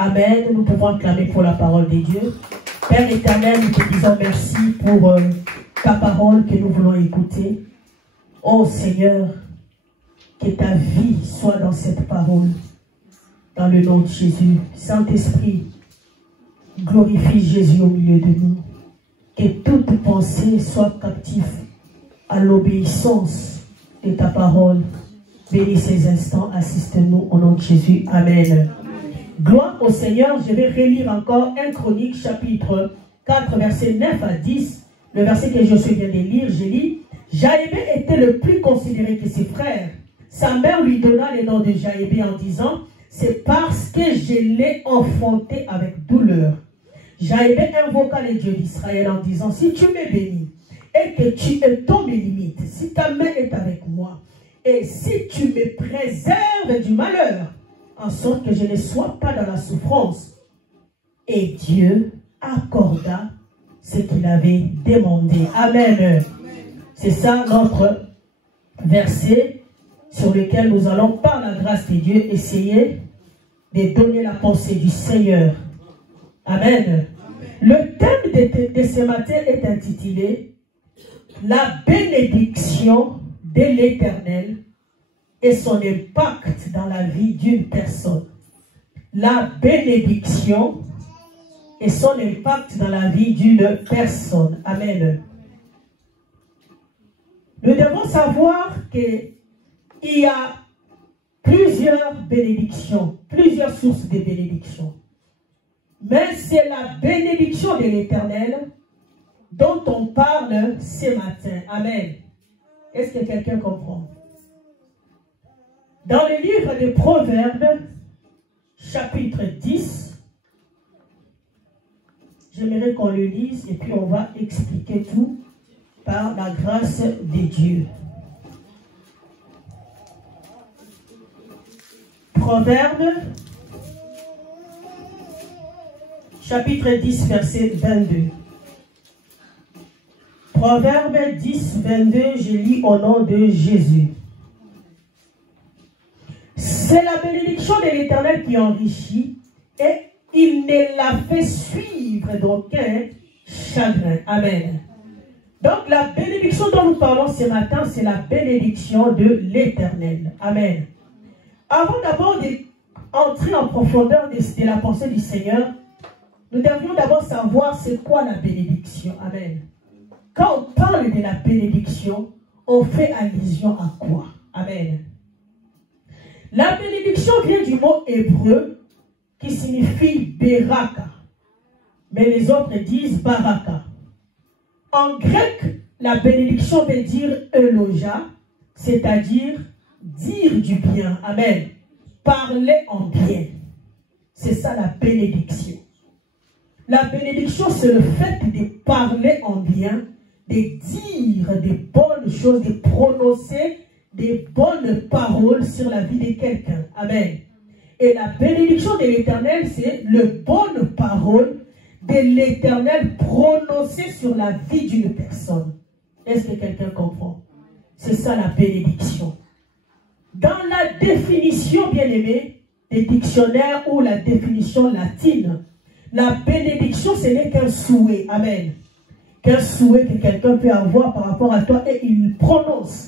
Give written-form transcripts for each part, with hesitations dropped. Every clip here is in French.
Amen. Nous pouvons acclamer pour la parole de Dieu. Père éternel, nous te disons merci pour ta parole que nous voulons écouter. Oh Seigneur, que ta vie soit dans cette parole. Dans le nom de Jésus. Saint-Esprit, glorifie Jésus au milieu de nous. Que toute pensée soit captive à l'obéissance de ta parole. Bénis ces instants, assiste-nous au nom de Jésus. Amen. Gloire au Seigneur. Je vais relire encore 1 Chronique chapitre 4 versets 9 à 10. Le verset que je viens de lire, je lis. Jaébé était le plus considéré que ses frères. Sa mère lui donna le nom de Jaébé en disant, c'est parce que je l'ai enfanté avec douleur. Jaébé invoqua les dieux d'Israël en disant, si tu me bénis et que tu étends mes limites, si ta main est avec moi, et si tu me préserves du malheur, en sorte que je ne sois pas dans la souffrance. Et Dieu accorda ce qu'il avait demandé. Amen. C'est ça notre verset sur lequel nous allons, par la grâce de Dieu, essayer de donner la pensée du Seigneur. Amen. Le thème de ce matin est intitulé « La bénédiction de l'Éternel et son impact dans la vie d'une personne. » La bénédiction et son impact dans la vie d'une personne. Amen. Nous devons savoir qu'il y a plusieurs bénédictions, plusieurs sources de bénédictions. Mais c'est la bénédiction de l'Éternel dont on parle ce matin. Amen. Est-ce que quelqu'un comprend? Dans le livre des Proverbes, chapitre 10, j'aimerais qu'on le lise et puis on va expliquer tout par la grâce de Dieu. Proverbes, chapitre 10, verset 22. Proverbes 10, 22, je lis au nom de Jésus. C'est la bénédiction de l'Éternel qui enrichit et il ne la fait suivre d'aucun chagrin. Amen. Donc la bénédiction dont nous parlons ce matin, c'est la bénédiction de l'Éternel. Amen. Avant d'abord d'entrer en profondeur de la pensée du Seigneur, nous devrions d'abord savoir c'est quoi la bénédiction. Amen. Quand on parle de la bénédiction, on fait allusion à quoi? Amen. La bénédiction vient du mot hébreu qui signifie Beraka. Mais les autres disent Baraka. En grec, la bénédiction veut dire Eloja, c'est-à-dire dire du bien. Amen. Parler en bien. C'est ça la bénédiction. La bénédiction, c'est le fait de parler en bien, de dire des bonnes choses, de prononcer des bonnes paroles sur la vie de quelqu'un. Amen. Et la bénédiction de l'Éternel, c'est le bonne parole de l'Éternel prononcée sur la vie d'une personne. Est-ce que quelqu'un comprend? C'est ça la bénédiction. Dans la définition, bien aimée, des dictionnaires ou la définition latine, la bénédiction, ce n'est qu'un souhait. Amen. Qu'un souhait que quelqu'un peut avoir par rapport à toi et il prononce.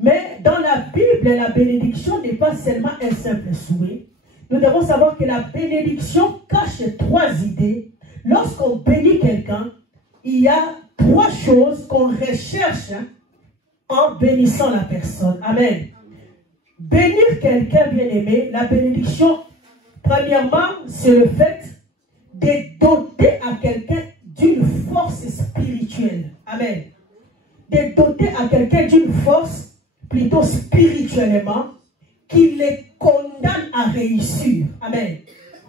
Mais dans la Bible, la bénédiction n'est pas seulement un simple souhait. Nous devons savoir que la bénédiction cache trois idées. Lorsqu'on bénit quelqu'un, il y a trois choses qu'on recherche en bénissant la personne. Amen. Bénir quelqu'un, bien aimé, la bénédiction, premièrement, c'est le fait de doter à quelqu'un d'une force spirituelle. Amen. De doter à quelqu'un d'une force plutôt spirituellement, qui les condamne à réussir. Amen.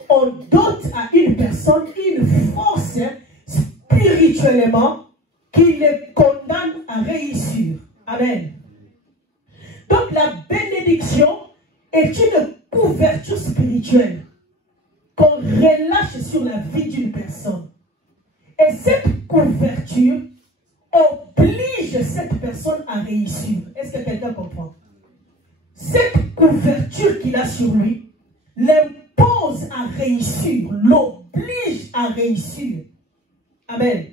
On dote à une personne une force spirituellement qui les condamne à réussir. Amen. Donc la bénédiction est une couverture spirituelle qu'on relâche sur la vie d'une personne. Et cette couverture oblige cette personne à réussir. Est-ce que quelqu'un comprend? Cette couverture qu'il a sur lui l'impulse pose à réussir, l'oblige à réussir. Amen.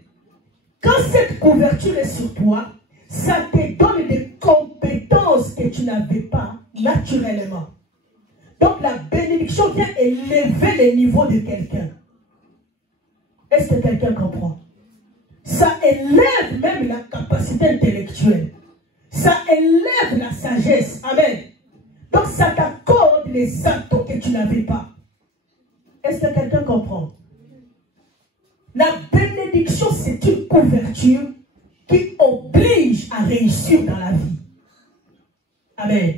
Quand cette couverture est sur toi, ça te donne des compétences que tu n'avais pas naturellement. Donc la bénédiction vient élever le niveau de quelqu'un. Est-ce que quelqu'un comprend? Ça élève même la capacité intellectuelle. Ça élève la sagesse. Amen. Donc ça t'accorde les atouts que tu n'avais pas. Est-ce que quelqu'un comprend? La bénédiction, c'est une couverture qui oblige à réussir dans la vie. Amen.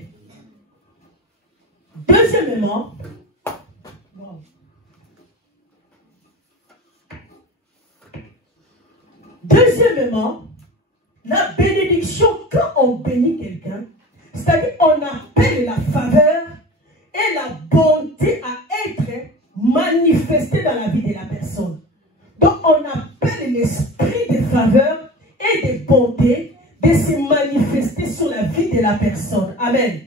Deuxièmement, la bénédiction, quand on bénit quelqu'un, c'est-à-dire on appelle la faveur et la bonté à être manifestée dans la vie de la personne. Donc on appelle l'esprit de faveur et de bonté de se manifester sur la vie de la personne. Amen.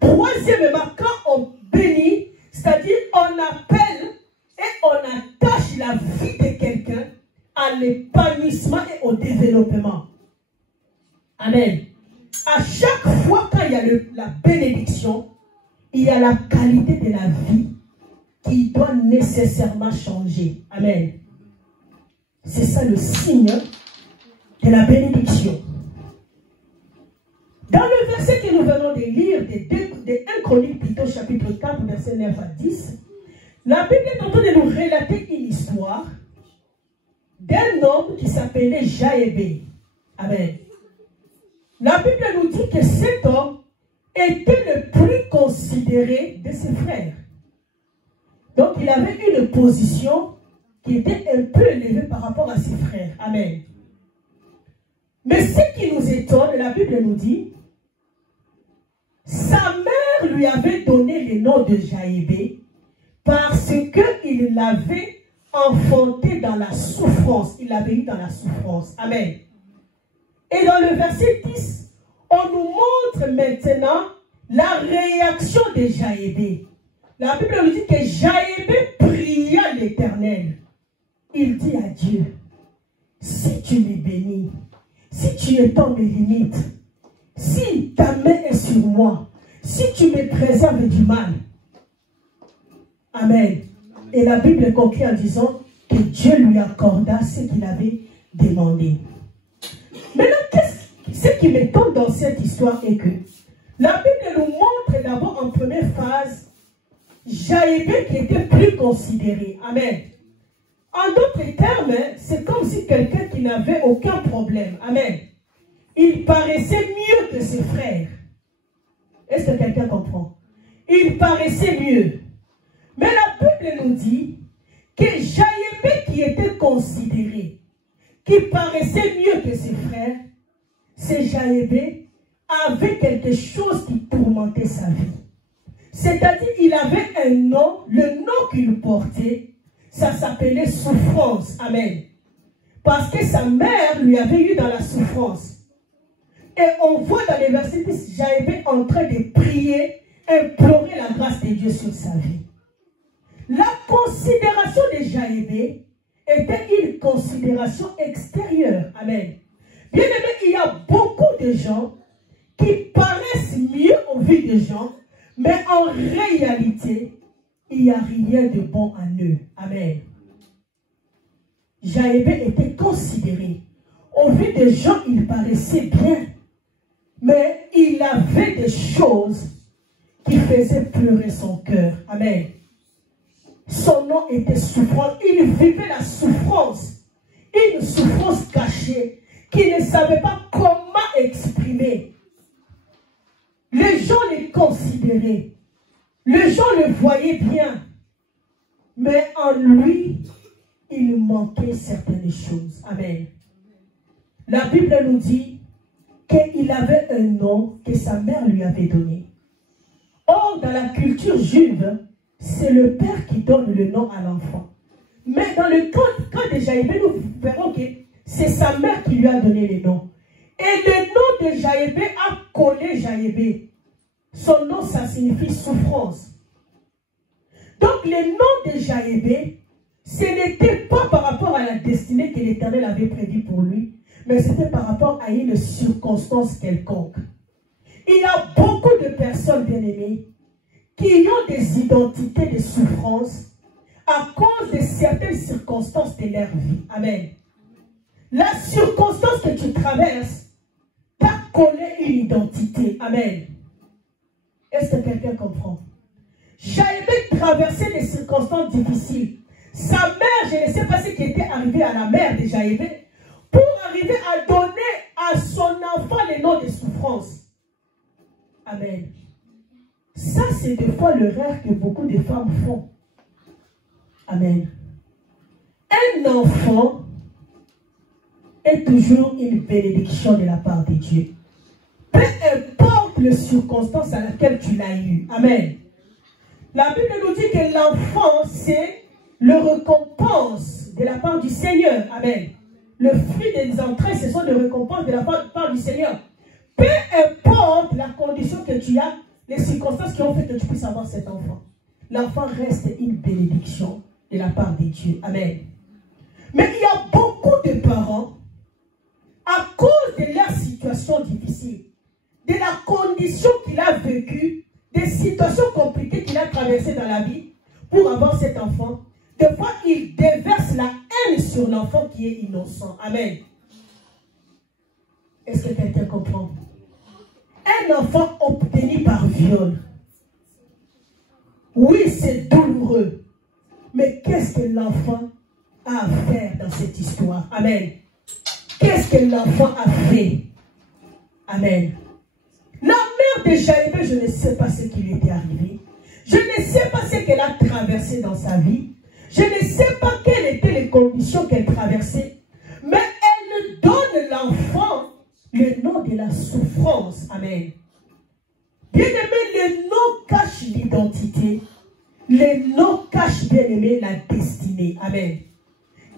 Troisièmement, quand on bénit, c'est-à-dire on appelle et on attache la vie de quelqu'un à l'épanouissement et au développement. Amen. À chaque fois quand il y a la bénédiction, il y a la qualité de la vie qui doit nécessairement changer. Amen. C'est ça le signe de la bénédiction. Dans le verset que nous venons de lire, de 1 Chronique plutôt, chapitre 4, verset 9 à 10, la Bible est en train de nous relater une histoire d'un homme qui s'appelait Jaébé. Amen. La Bible nous dit que cet homme était le plus considéré de ses frères. Donc il avait une position qui était un peu élevée par rapport à ses frères. Amen. Mais ce qui nous étonne, la Bible nous dit, sa mère lui avait donné le nom de Jaébé parce qu'il l'avait enfanté dans la souffrance. Il l'avait eu dans la souffrance. Amen. Et dans le verset 10, on nous montre maintenant la réaction de Jaébé. La Bible nous dit que Jaébé pria l'Éternel. Il dit à Dieu, si tu me bénis, si tu étends mes limites, si ta main est sur moi, si tu me préserves du mal. Amen. Et la Bible conclut en disant que Dieu lui accorda ce qu'il avait demandé. Maintenant, ce qui m'étonne dans cette histoire est que la Bible nous montre d'abord en première phase Jaébé qui était plus considéré. Amen. En d'autres termes, c'est comme si quelqu'un qui n'avait aucun problème. Amen. Il paraissait mieux que ses frères. Est-ce que quelqu'un comprend? Il paraissait mieux. Mais la Bible nous dit que Jaébé qui était considéré, qui paraissait mieux que ses frères, ce Jaébé avait quelque chose qui tourmentait sa vie. C'est-à-dire qu'il avait un nom, le nom qu'il portait, ça s'appelait souffrance. Amen. Parce que sa mère lui avait eu dans la souffrance. Et on voit dans les versets 10, Jaébé en train de prier, implorer la grâce de Dieu sur sa vie. La considération de Jaébé était une considération extérieure. Amen. Bien aimé, il y a beaucoup de gens qui paraissent mieux aux vies des gens, mais en réalité, il n'y a rien de bon en eux. Amen. Jaébé était considéré. Au vu des gens, il paraissait bien. Mais il avait des choses qui faisaient pleurer son cœur. Amen. Son nom était souffrant. Il vivait la souffrance. Une souffrance cachée qu'il ne savait pas comment exprimer. Les gens le considéraient. Les gens le voyaient bien. Mais en lui, il manquait certaines choses. Amen. La Bible nous dit qu'il avait un nom que sa mère lui avait donné. Or, dans la culture juive, c'est le père qui donne le nom à l'enfant. Mais dans le cas de Jaébé, nous verrons que c'est sa mère qui lui a donné le nom. Et le nom de Jaébé a collé Jaébé. Son nom, ça signifie souffrance. Donc le nom de Jaébé, ce n'était pas par rapport à la destinée que l'Éternel avait prévue pour lui, mais c'était par rapport à une circonstance quelconque. Il y a beaucoup de personnes, bien-aimées, qui ont des identités de souffrance à cause de certaines circonstances de leur vie. Amen. La circonstance que tu traverses t'a collé une identité. Amen. Est-ce que quelqu'un comprend? Jaébé traversait des circonstances difficiles. Sa mère, je ne sais pas ce qui était arrivé à la mère de Jaébé, pour arriver à donner à son enfant le nom de souffrance. Amen. Ça, c'est des fois l'erreur que beaucoup de femmes font. Amen. Un enfant est toujours une bénédiction de la part de Dieu. Peu importe les circonstances à laquelle tu l'as eu. Amen. La Bible nous dit que l'enfant, c'est le récompense de la part du Seigneur. Amen. Le fruit des entrailles, ce sont des récompenses de la part du Seigneur. Peu importe la condition que tu as, les circonstances qui ont fait que tu puisses avoir cet enfant. L'enfant reste une bénédiction de la part de Dieu. Amen. Mais il y a beaucoup de parents, à cause de leur situation difficile, de la condition qu'il a vécue, des situations compliquées qu'il a traversées dans la vie, pour avoir cet enfant, des fois il déverse la haine sur l'enfant qui est innocent. Amen. Est-ce que quelqu'un comprend? Un enfant obtenu par viol. Oui, c'est douloureux. Mais qu'est-ce que l'enfant a à faire dans cette histoire? Amen. Qu'est-ce que l'enfant a fait? Amen. La mère de Jaébé, je ne sais pas ce qui lui était arrivé. Je ne sais pas ce qu'elle a traversé dans sa vie. Je ne sais pas quelles étaient les conditions qu'elle traversait. Mais elle donne l'enfant le nom de la souffrance. Amen. Bien-aimé, le nom cache l'identité. Le nom cache, bien-aimé, la destinée. Amen.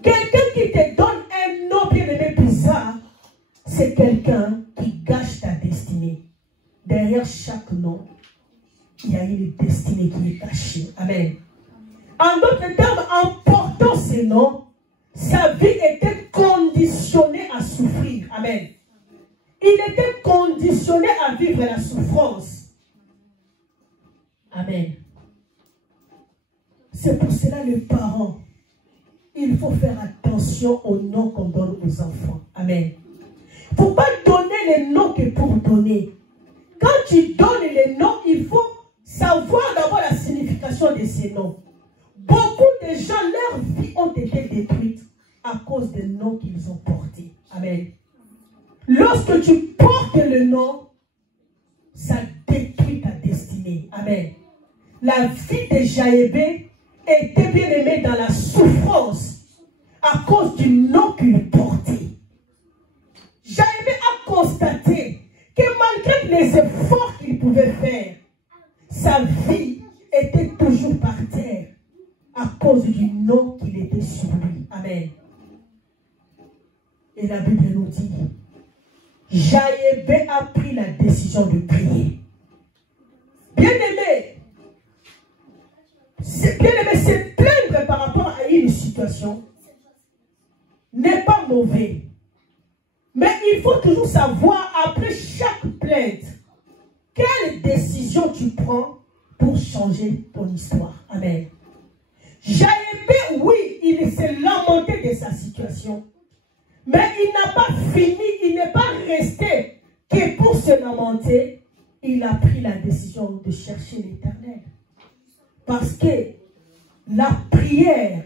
Quelqu'un qui te donne un nom, bien-aimé, bizarre, c'est quelqu'un qui gâche ta destinée. Derrière chaque nom, il y a une destinée qui est cachée. Amen. En d'autres termes, en portant ces noms, sa vie était conditionnée à souffrir. Amen. Il était conditionné à vivre la souffrance. Amen. C'est pour cela, les parents, il faut faire attention aux noms qu'on donne aux enfants. Amen. Il ne faut pas donner les noms que pour donner. Quand tu donnes les noms, il faut savoir d'abord la signification de ces noms. Beaucoup de gens, leur vie ont été détruites à cause des noms qu'ils ont portés. Amen. Lorsque tu portes le nom, ça détruit ta destinée. Amen. La vie de Jaébé était bien aimée dans la souffrance à cause du nom qu'il portait. Jaébé a constaté que malgré les efforts qu'il pouvait faire, sa vie était toujours par terre à cause du nom qu'il était sur lui. Amen. Et la Bible nous dit, Jaébé a pris la décision de prier. Bien-aimé, se plaindre par rapport à une situation n'est pas mauvais. Mais il faut toujours savoir, après chaque plainte, quelle décision tu prends pour changer ton histoire. Amen. Jaébé, oui, il s'est lamenté de sa situation. Mais il n'a pas fini, il n'est pas resté que pour se lamenter. Il a pris la décision de chercher l'Éternel. Parce que la prière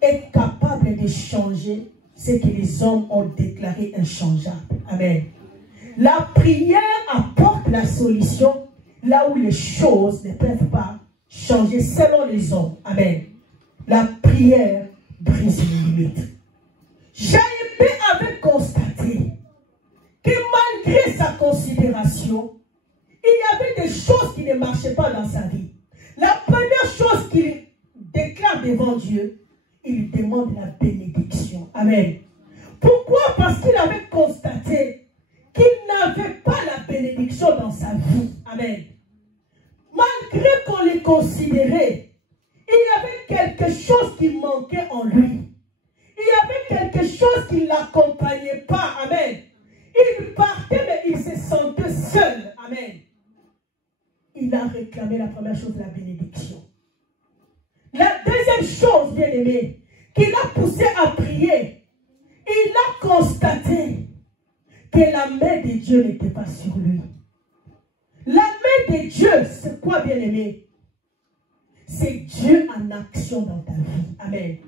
est capable de changer ce que les hommes ont déclaré inchangeable. Amen. La prière apporte la solution là où les choses ne peuvent pas changer selon les hommes. Amen. La prière brise les limites. Jaébé avait constaté que malgré sa considération, il y avait des choses qui ne marchaient pas dans sa vie. La première chose qu'il déclare devant Dieu, il demande la bénédiction. Amen. Pourquoi? Parce qu'il avait constaté qu'il n'avait pas la bénédiction dans sa vie. Amen. Malgré qu'on les considérait, Il y avait quelque chose qui manquait en lui. Il y avait quelque chose qui ne l'accompagnait pas. Amen. Il partait, mais il se sentait seul. Amen. Il a réclamé la première chose, la bénédiction. La deuxième chose, bien aimé, qui l'a poussé à prier, il a constaté que la main de Dieu n'était pas sur lui. La main de Dieu, c'est quoi, bien aimé? C'est Dieu en action dans ta vie. Amen.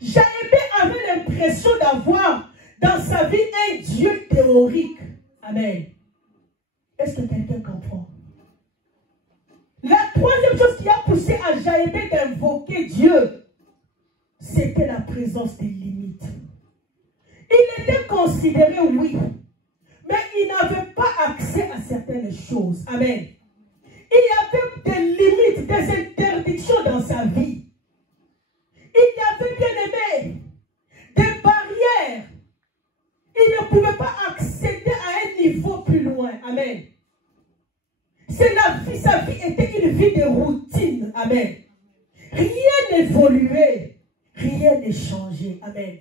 Jaébé avait l'impression d'avoir dans sa vie un Dieu théorique. Amen. Est-ce que quelqu'un comprend? La troisième chose qui a poussé à Jaébé d'invoquer Dieu, c'était la présence des limites. Il était considéré, oui, mais il n'avait pas accès à certaines choses. Amen. Il y avait des limites, des interdictions dans sa vie. Il y avait, bien aimé, des barrières. Il ne pouvait pas accéder à un niveau plus loin. Amen. C'est la vie, sa vie était une vie de routine. Amen. Rien n'évoluait, rien ne changeait. Amen.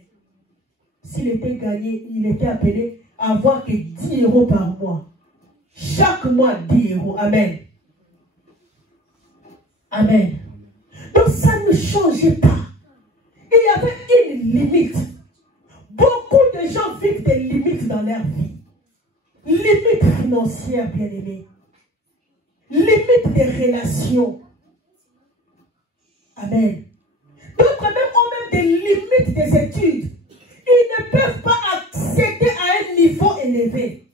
S'il était gagné, il était appelé à avoir que 10 € par mois. Chaque mois, 10 €. Amen. Amen. Donc ça ne changeait pas. Il y avait une limite. Beaucoup de gens vivent des limites dans leur vie. Limites financières, bien aimées. Limites des relations. Amen. D'autres même ont même des limites des études. Ils ne peuvent pas accéder à un niveau élevé.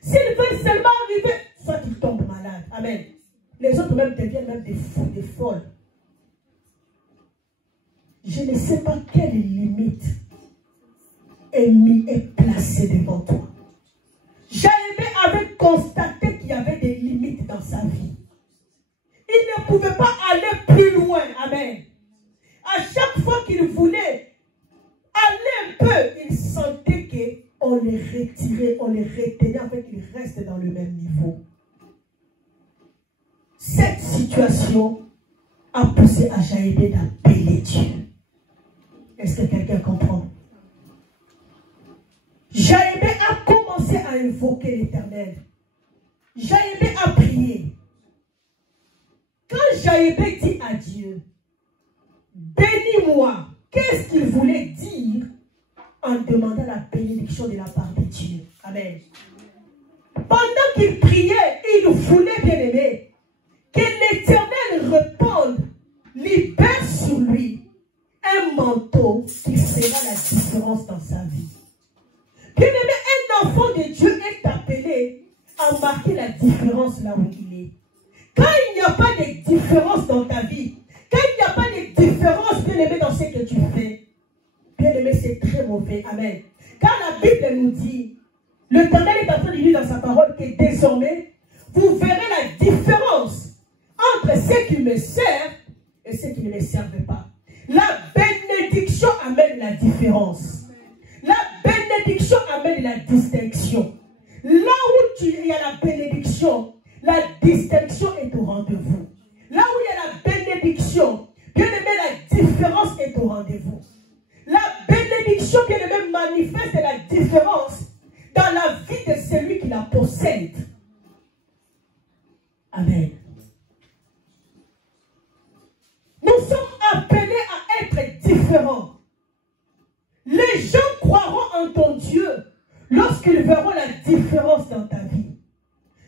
S'ils veulent seulement arriver, soit ils tombent malades. Amen. Les autres même deviennent même des fous, des folles. Je ne sais pas quelle limite est placée devant toi. Jaébé avait constaté qu'il y avait des limites dans sa vie. Il ne pouvait pas aller plus loin. Amen. À chaque fois qu'il voulait aller un peu, il sentait qu'on les retirait, on les retenait afin qu'ils restent dans le même niveau. Cette situation a poussé à Jaébé d'appeler Dieu. Est-ce que quelqu'un comprend? Jaébé a commencé à invoquer l'Éternel. Jaébé a prié. Quand Jaébé dit à Dieu, bénis-moi, qu'est-ce qu'il voulait dire en demandant la bénédiction de la part de Dieu? Amen. Pendant qu'il priait, il voulait, bien aimer, que l'Éternel réponde, libère sur lui un manteau qui fera la différence dans sa vie. Bien aimé, un enfant de Dieu est appelé à marquer la différence là où il est. Quand il n'y a pas de différence dans ta vie, quand il n'y a pas de différence, bien aimé, dans ce que tu fais, bien aimé, c'est très mauvais. Amen. Car la Bible nous dit, l'Éternel est en train de dire dans sa parole que désormais, vous verrez la différence entre ceux qui me servent et ceux qui ne me servent pas. La bénédiction amène la différence. La bénédiction amène la distinction. Là où il y a la bénédiction, la distinction est au rendez-vous. Là où il y a la bénédiction, bien aimé, la différence est au rendez-vous. La bénédiction, bien aimé, manifeste la différence dans la vie de celui qui la possède. Amen. Nous sommes appelés à être différents. Les gens croiront en ton Dieu lorsqu'ils verront la différence dans ta vie.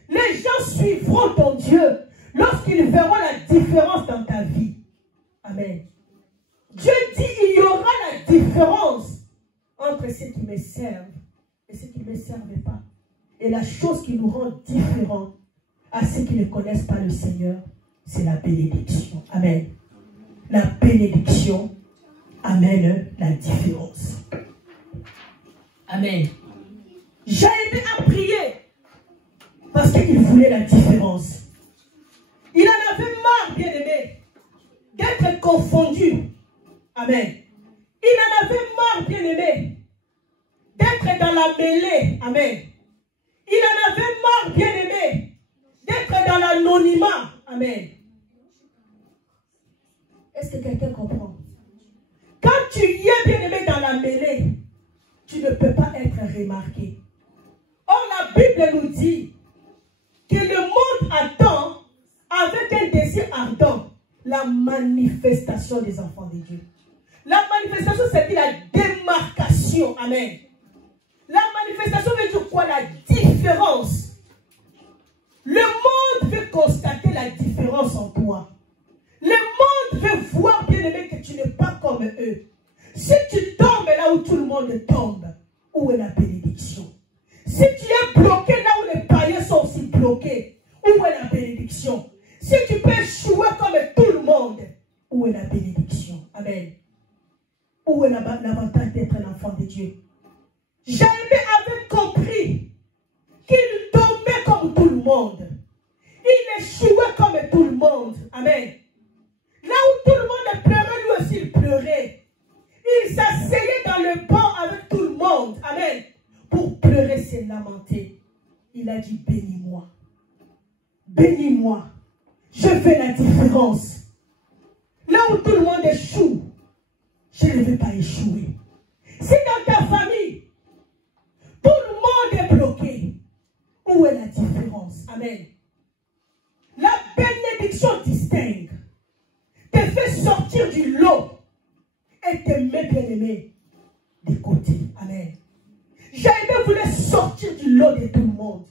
Les gens suivront ton Dieu lorsqu'ils verront la différence dans ta vie. Amen. Dieu dit il y aura la différence entre ceux qui me servent et ceux qui ne me servent pas. Et la chose qui nous rend différents à ceux qui ne connaissent pas le Seigneur, c'est la bénédiction. Amen. La bénédiction amène la différence. Amen. Jaébé a prié parce qu'il voulait la différence. Il en avait marre, bien aimé, d'être confondu. Amen. Il en avait marre, bien aimé, d'être dans la mêlée. Amen. Il en avait marre, bien aimé, d'être dans l'anonymat. Amen. Est-ce que quelqu'un comprend? Quand tu y es bien aimé dans la mêlée, tu ne peux pas être remarqué. Or, la Bible nous dit que le monde attend avec un désir ardent la manifestation des enfants de Dieu. La manifestation, c'est la démarcation. Amen. La manifestation veut dire quoi? La différence. Le monde veut constater la différence en toi. Le monde veut voir, bien aimé, que tu n'es pas comme eux. Si tu tombes là où tout le monde tombe, où est la bénédiction? Si tu es bloqué là où les païens sont aussi bloqués, où est la bénédiction? Si tu peux échouer comme tout le monde, où est la bénédiction? Amen. Où est l'avantage d'être un enfant de Dieu? Jaïbe avait compris qu'il tombait comme tout le monde. Il échouait comme tout le monde. Amen. Là où tout le monde pleurait, lui aussi il pleurait. Il s'asseyait dans le banc avec tout le monde. Amen. Pour pleurer, se lamenter. Il a dit, bénis-moi. Bénis-moi. Je fais la différence. Là où tout le monde échoue, je ne vais pas échouer. Si dans ta famille, tout le monde est bloqué, où est la différence? Amen. La bénédiction distingue, te fait sortir du lot et te met bien aimé des côtés. Amen. Jaïbe voulait sortir du lot de tout le monde.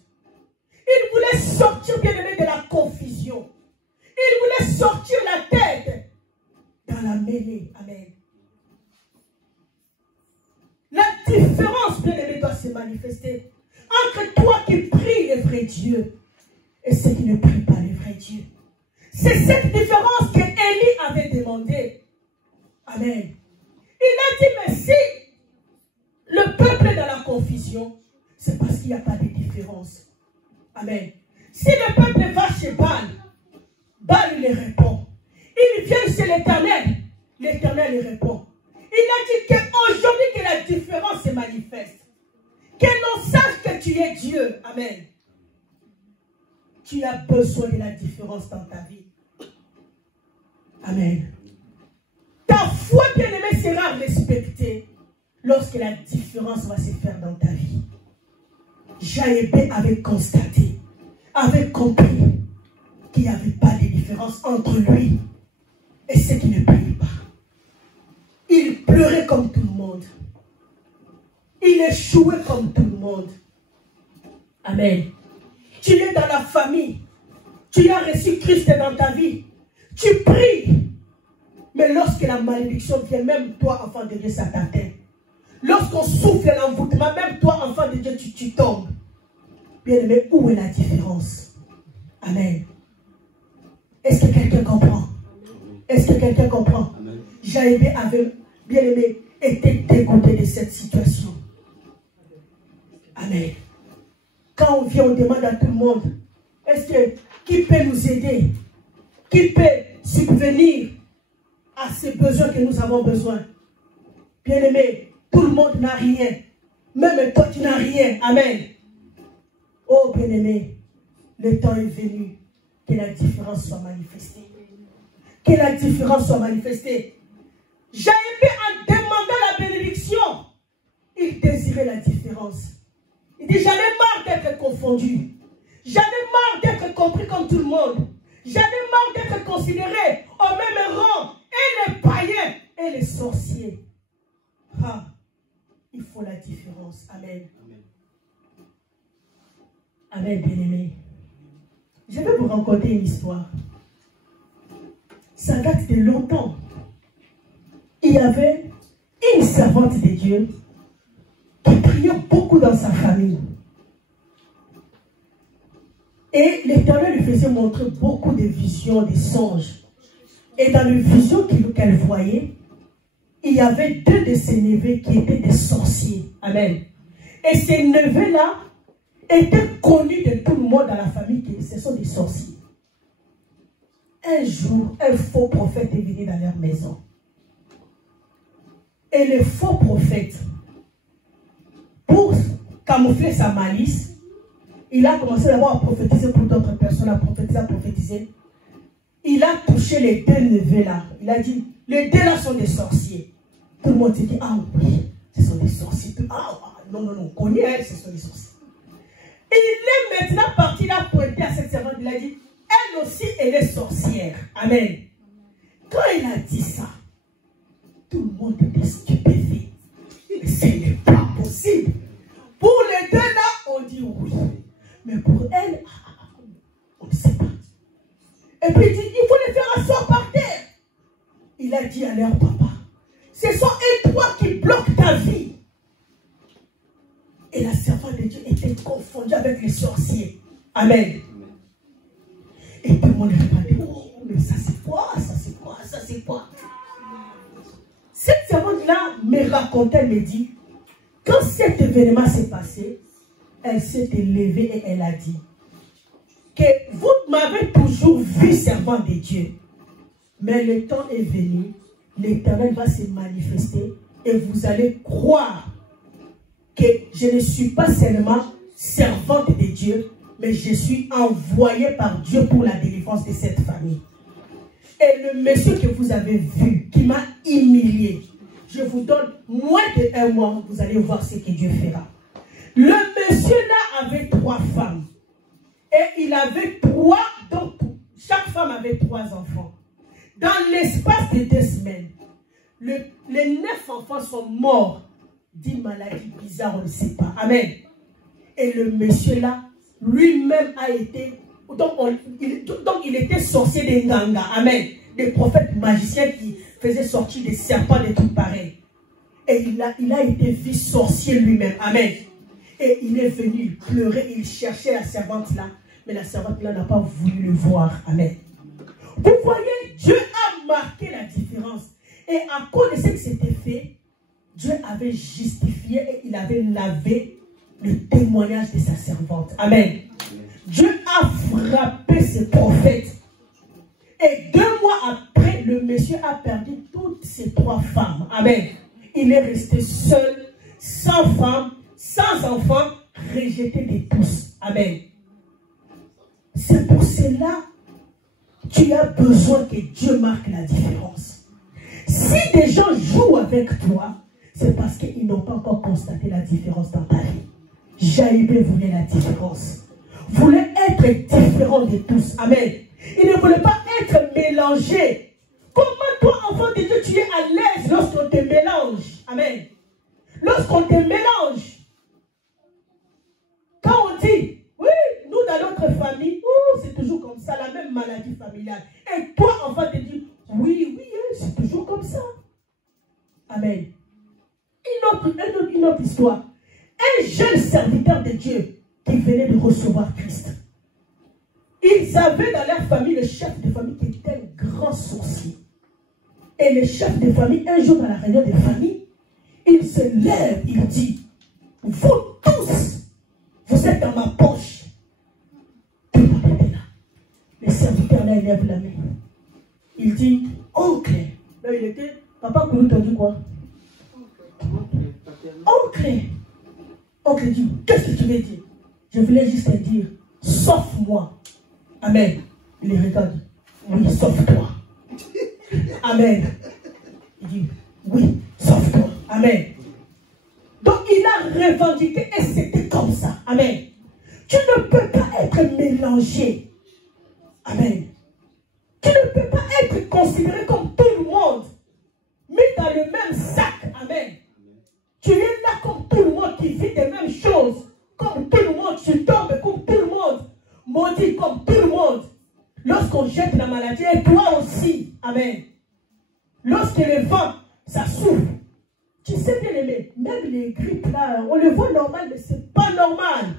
Il voulait sortir bien aimé de la confusion. Il voulait sortir la tête dans la mêlée. Amen. La différence, bien aimé, doit se manifester entre toi qui prie le vrai Dieu et ceux qui ne prient pas le vrai Dieu. C'est cette différence que Élie avait demandé. Amen. Il a dit, mais si le peuple est dans la confusion, c'est parce qu'il n'y a pas de différence. Amen. Si le peuple va chez Baal, Baal lui répond. Il vient chez l'Éternel, l'Éternel lui répond. Il a dit qu'aujourd'hui que la différence se manifeste. Que l'on sache que tu es Dieu. Amen. Tu as besoin de la différence dans ta vie. Amen. Ta foi, bien-aimée, sera respectée lorsque la différence va se faire dans ta vie. Jaïbe avait constaté, avait compris qu'il n'y avait pas de différence entre lui et ceux qui ne priaient pas. Il pleurait comme tout le monde. Il échouait comme tout le monde. Amen. Tu es dans la famille. Tu as reçu Christ dans ta vie. Tu pries. Mais lorsque la malédiction vient, même toi, enfant de Dieu, ça t'atteint. Lorsqu'on souffle l'envoûtement, même toi, enfant de Dieu, tu tombes. Bien aimé, où est la différence? Amen. Est-ce que quelqu'un comprend? Est-ce que quelqu'un comprend? Jaïbe avait, bien aimé, été dégoûté de cette situation. Amen. Quand on vient, on demande à tout le monde, est-ce que qui peut nous aider? Qui peut subvenir à ces besoins que nous avons besoin? Bien aimé, tout le monde n'a rien. Même toi, tu n'as rien. Amen. Oh, bien aimé, le temps est venu que la différence soit manifestée. Que la différence soit manifestée. Jaïbe, en demandant la bénédiction, il désirait la différence. Il dit, j'en ai marre d'être confondu. J'en ai marre d'être compris comme tout le monde. J'en ai marre d'être considéré au même rang. Et les païens et les sorciers. Ah, il faut la différence. Amen. Amen, bien-aimé. Je vais vous raconter une histoire. Ça date de longtemps. Il y avait une servante de Dieu qui priait beaucoup dans sa famille. Et l'Éternel lui faisait montrer beaucoup de visions, de songes. Et dans les visions qu'elle voyait, il y avait deux de ses neveux qui étaient des sorciers. Amen. Et ces neveux-là étaient connus de tout le monde dans la famille que ce sont des sorciers. Un jour, un faux prophète est venu dans leur maison. Et le faux prophète, pour camoufler sa malice, il a commencé d'abord à prophétiser pour d'autres personnes, à prophétiser. il a touché les deux neveux là. Il a dit, les deux là sont des sorciers. Tout le monde s'est dit, ah oui, ce sont des sorciers. Ah non, non, non, on connaît elle, ce sont des sorciers. Il est maintenant parti là pointer à cette servante, il a dit, elle aussi, elle est sorcière. Amen. Quand il a dit ça, tout le monde était stupéfait. Mais ce n'est pas possible. Pour les deux là, on dit oui. Mais pour elle, on ne sait pas. Et puis il dit, il faut les faire asseoir par terre. Il a dit à leur papa, ce sont eux trois qui bloquent ta vie. Et la servante de Dieu était confondue avec les sorciers. Amen. Et tout le monde a regardé, oh, mais ça c'est quoi, ça c'est quoi, ça c'est quoi. Cette servante-là me racontait, elle me dit, quand cet événement s'est passé, elle s'est levée et elle a dit que vous m'avez toujours vu servant de Dieu, mais le temps est venu, l'Éternel va se manifester et vous allez croire que je ne suis pas seulement servante de Dieu, mais je suis envoyée par Dieu pour la délivrance de cette famille. Et le monsieur que vous avez vu, qui m'a humilié, je vous donne moins d'1 mois, vous allez voir ce que Dieu fera. Le monsieur-là avait 3 femmes. Et il avait 3, donc chaque femme avait 3 enfants. Dans l'espace de 2 semaines, les 9 enfants sont morts d'une maladie bizarre, on ne sait pas. Amen. Et le monsieur-là, lui-même a été, donc il était sorcier des Nganga. Amen. Des prophètes magiciens qui faisaient sortir des serpents, des trucs pareils. Et il a été vu sorcier lui-même. Amen. Et il est venu pleurer, il cherchait la servante là. Mais la servante là n'a pas voulu le voir. Amen. Vous voyez, Dieu a marqué la différence. Et à cause de ce qui s'était fait, Dieu avait justifié et il avait lavé le témoignage de sa servante. Amen. Dieu a frappé ses prophètes. Et 2 mois après, le monsieur a perdu toutes ses 3 femmes. Amen. Il est resté seul, sans femme, sans enfant, rejeté de tous. Amen. C'est pour cela que tu as besoin que Dieu marque la différence. Si des gens jouent avec toi, c'est parce qu'ils n'ont pas encore constaté la différence dans ta vie. Jaïbé voulait la différence. Voulait être différent de tous. Amen. Il ne voulait pas être mélangé. Comment toi, enfant de Dieu, tu es à l'aise lorsqu'on te mélange? Amen. Lorsqu'on te mélange. Quand on dit, oui, nous dans notre famille, c'est toujours comme ça, la même maladie familiale. Et toi, enfant, te dis, oui, c'est toujours comme ça. Amen. Une autre histoire. Un jeune serviteur de Dieu qui venait de recevoir Christ. Ils avaient dans leur famille le chef de famille qui était un grand sorcier. Et le chef de famille, un jour dans la réunion de famille, il se lève, il dit, vous tous, vous êtes dans ma poche. Tout le monde était là. Le serviteur là, il lève la main. Il dit, oncle. Là, il était, papa Koulou t'a dit quoi? Oncle. Oncle dit, qu'est-ce que tu veux dire? Je voulais juste te dire, sauf moi. Amen. Il les regarde. Oui, sauf toi. Amen. Il dit, oui, sauf toi. Amen. Donc il a revendiqué et c'était comme ça. Amen. Tu ne peux pas être mélangé. Amen. Tu ne peux pas être considéré comme tout le monde, mis dans le même sac. Amen. Tu es là comme tout le monde qui vit les mêmes choses. Comme tout le monde, tu tombes comme tout le monde. Maudit comme tout le monde. Lorsqu'on jette la maladie, et toi aussi. Amen. Lorsque le vent, ça souffle. Tu sais bien aimé, même les grippes là, on le voit normal, mais ce n'est pas normal.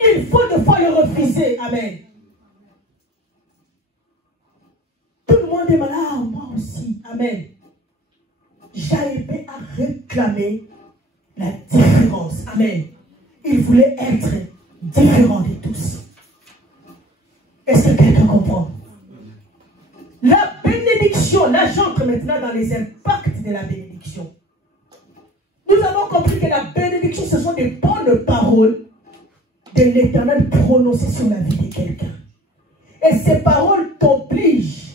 Il faut des fois le refuser. Amen. Tout le monde est malade. Ah, moi aussi. Amen. Jaïbé a réclamé la différence. Amen. Il voulait être différent de tous. Est-ce que quelqu'un comprend? La bénédiction, là j'entre maintenant dans les impacts de la bénédiction. Nous avons compris que la bénédiction, ce sont des bonnes paroles de l'Éternel prononcées sur la vie de quelqu'un. Et ces paroles t'obligent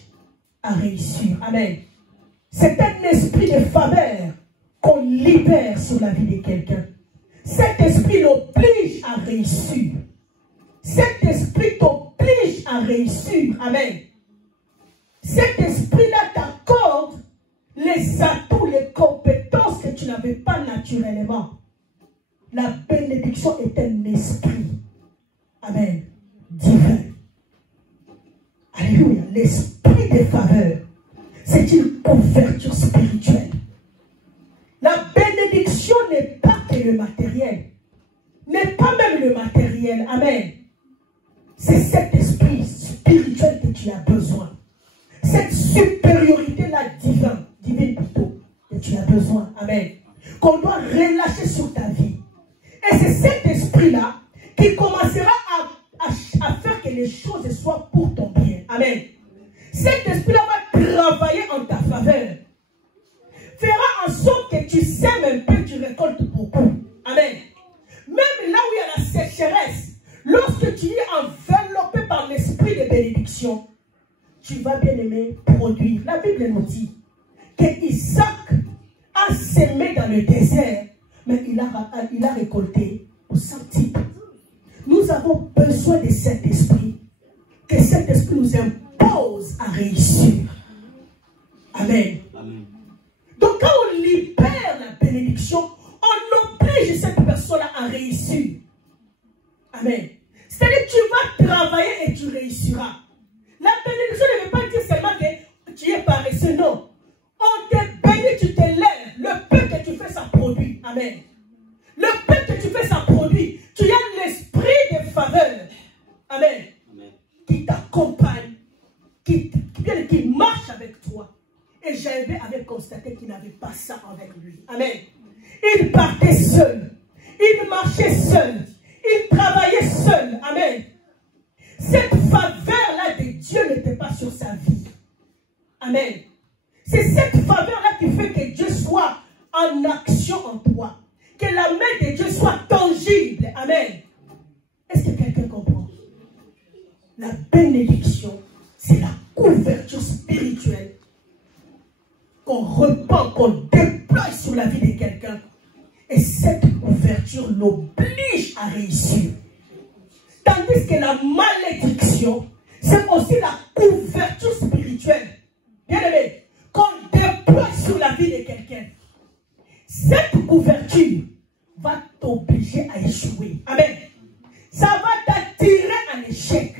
à réussir. Amen. C'est un esprit de faveur qu'on libère sur la vie de quelqu'un. Cet esprit l'oblige à réussir. Cet esprit t'oblige à réussir. Amen. Cet esprit-là t'accorde les atouts, les compétences que tu n'avais pas naturellement. La bénédiction est un esprit. Amen. Divin. Alléluia. L'esprit de faveur, c'est une couverture spirituelle. La bénédiction n'est pas que le matériel. N'est pas même le matériel. Amen. C'est cet esprit spirituel que tu as besoin. Cette supériorité-là divine plutôt, que tu as besoin. Amen. Qu'on doit relâcher sur ta vie. Et c'est cet esprit-là qui commencera à faire que les choses soient pour ton bien. Amen. Cet esprit-là va travailler en ta faveur. Fera en sorte que tu sèmes un peu, tu récoltes beaucoup. Amen. Même là où il y a la sécheresse, lorsque tu es enveloppé par l'esprit de bénédiction, tu vas bien aimer produire. La Bible nous dit que Isaac a sémé dans le désert, mais il a récolté au centuple. Nous avons besoin de cet esprit, que cet esprit nous impose à réussir. Amen. Amen. Donc quand on libère la bénédiction, on oblige cette personne-là à réussir. Amen. C'est-à-dire que tu vas travailler et tu réussiras. La bénédiction ne veut pas dire seulement que tu es paresseux, non. On te bénit, tu te lèves. Le peu que tu fais, ça produit. Amen. Le peu que tu fais, ça produit. Tu as l'esprit de faveur. Amen. Amen. Qui t'accompagne, qui marche avec toi. Et Jaëb avait constaté qu'il n'avait pas ça avec lui. Amen. Il partait seul. Il marchait seul. Il travaillait seul. Amen. Cette faveur-là de Dieu n'était pas sur sa vie. Amen. C'est cette faveur-là qui fait que Dieu soit en action en toi. Que la main de Dieu soit tangible. Amen. Est-ce que quelqu'un comprend? La bénédiction, c'est la couverture spirituelle qu'on repend, qu'on déploie sur la vie de quelqu'un. Et cette couverture l'oblige à réussir. Tandis que la malédiction, c'est aussi la couverture spirituelle. Bien aimé, qu'on déploie sur la vie de quelqu'un. Cette couverture va t'obliger à échouer. Amen. Ça va t'attirer à l'échec.